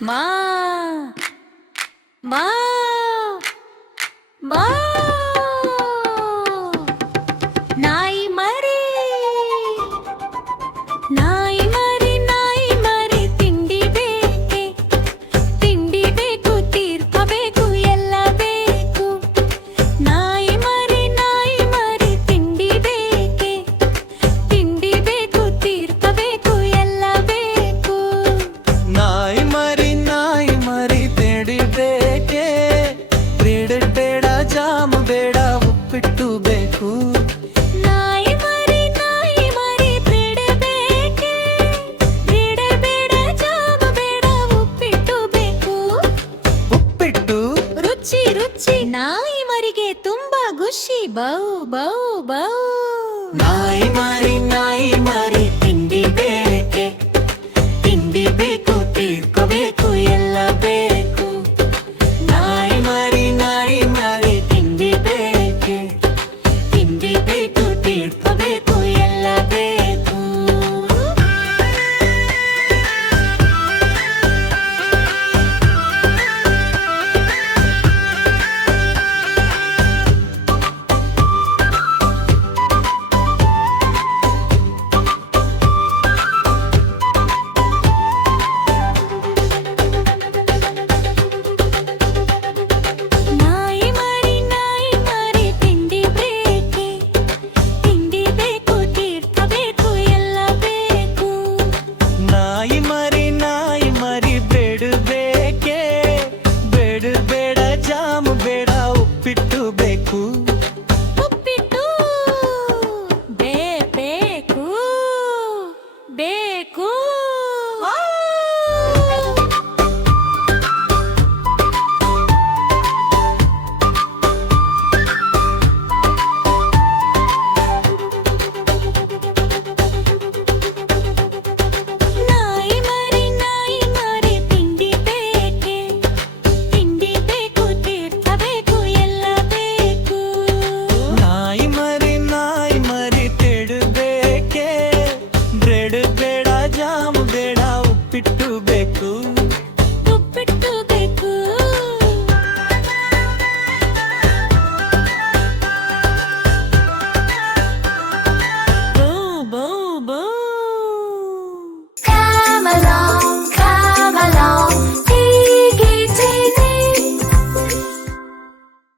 ಮಾ ಮಾ ಮಾ ನಾಯಿ ಮರಿ ನಾಯಿ ಮರಿ ನಾಯಿ ಮರಿ ತಿಂಡಿ ಬೇಕೆ ತಿಂಡಿ ಬೇಕು ತೀರ್ಥ ಬೇಕು ಎಲ್ಲ ಬೇಕು ನಾಯಿ ಮರಿ ತಿಂಡಿ ಬೇಕೆ ತಿಂಡಿ ಬೇಕು ತೀರ್ಥ ಬೇಕು ಎಲ್ಲ ಬೇಕು ನಾಯಿ ಮರಿ ತಿಂಡಿ ಬೇಕೆ ಬ್ರೆಡ್ ಬೇಡ ಜಾಮ್ ಬೇಡ ಉಪ್ಪಿಟ್ಟು ಬೇಕು ನಾಯಿ ಮರಿ ಬ್ರೆಡ್ ಬೇಕೆ ಬ್ರೆಡ್ ಬೇಡ ಜಾಮ್ ಬೇಡ ಉಪ್ಪಿಟ್ಟು ಬೇಕು ಉಪ್ಪಿಟ್ಟು ರುಚಿ ರುಚಿ ನಾಯಿ ಮರಿಗೆ ತುಂಬಾ ಖುಷಿ ಬೌ ಬೌ ಬೌ ನಾಯಿ